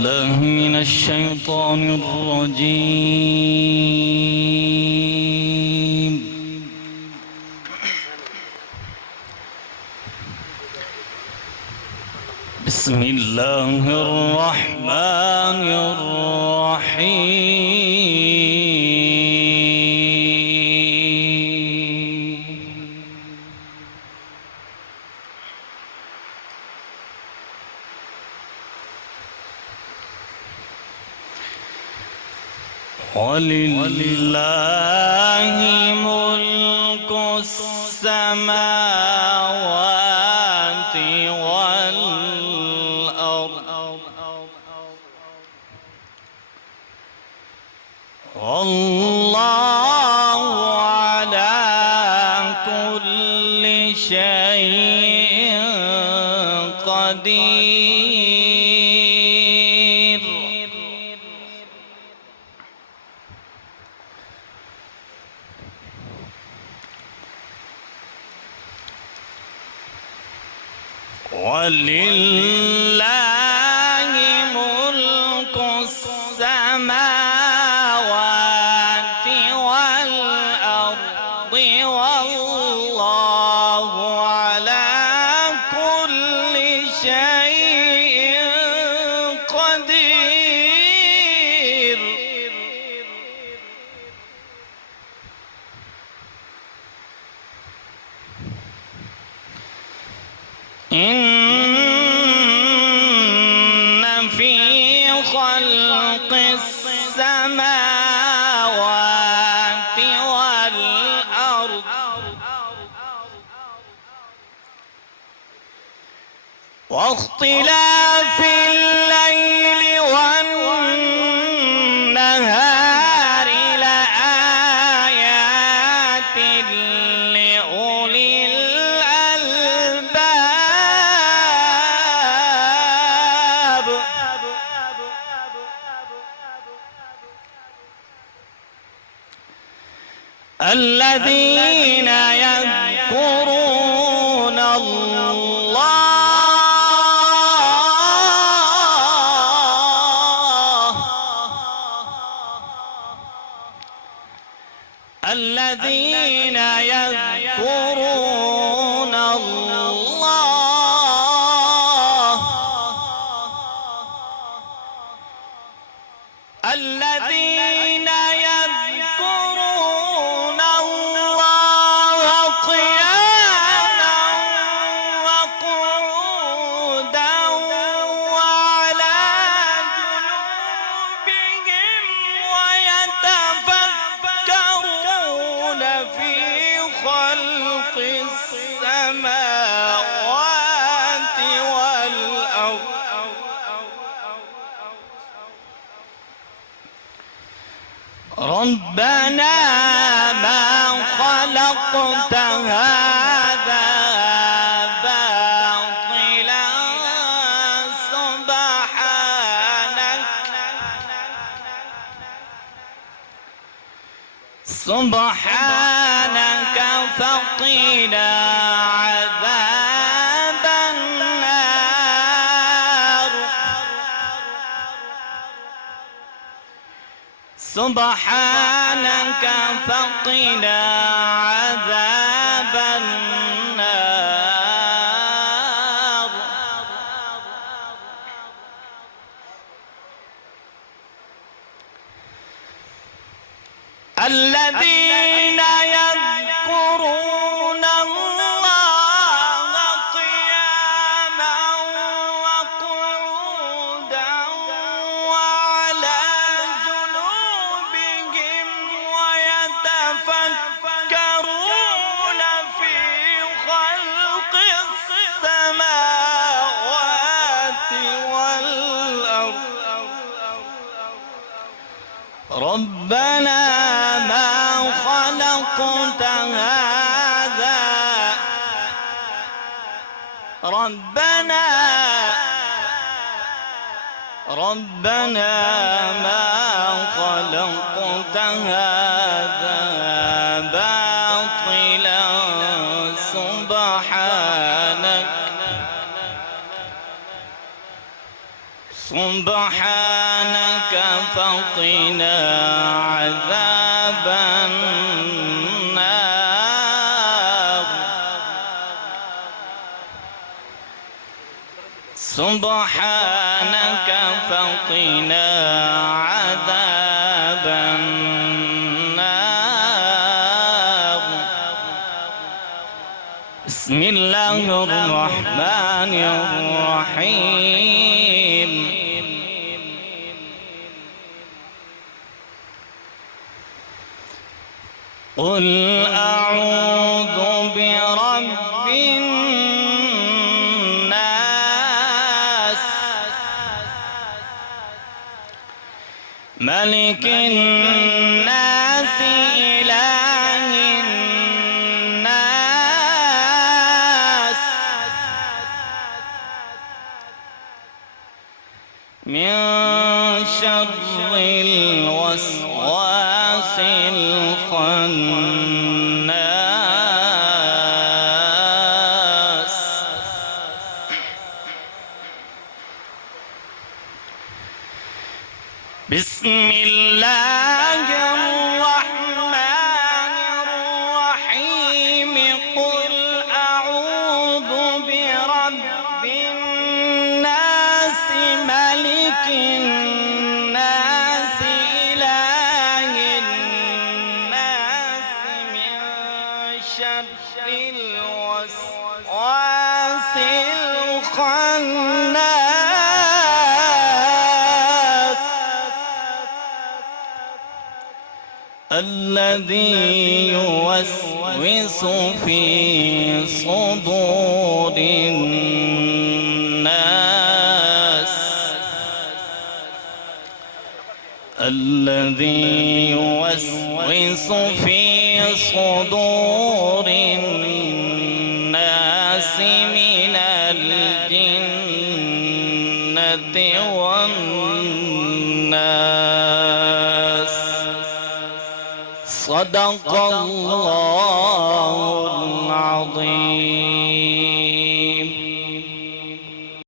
بالله من الشيطان الرجيم. بسم الله الرحمن الرحيم. ولله ملك السماوات والأرض والله على كل شيء قدير. ولله ملك السماوات والأرض والله على كل شيء قدير. إن في خلق السماوات والأرض واختلاف الليل والنهار لآيات لأولي الألباب. الذين يذكرون الذين يذكرون الله الذين يذكرون الله قياما وقعودا وعلى جنوبهم ويتفكرون في خلق السماوات والأرض ربنا ما خلقت هذا باطلا سبحانك فقنا عذاب النار. سبحانك فقنا عذاب النار. الذين يذكرون الله قياما وقعودا وعلى جنوبهم ويتفكرون في خلق السماوات والأرض ربنا ما خلقت هذا ربنا ما خلقت هذا باطلا سبحانك سبحانك فقنا عذاب النار سبحانك فقنا عذاب النار بسم الله الرحمن الرحيم قل أعوذ برب الناس ملك الناس إله الناس من شر الوسواس الخناس بسم الله الرحمن الرحيم قل أعوذ برب الناس ملك الناس إله الناس من شر الوسواس الخناس الذي يوسوس في صدور الناس الذي يوسوس في صدور الناس من الجنة والناس صدق الله العظيم.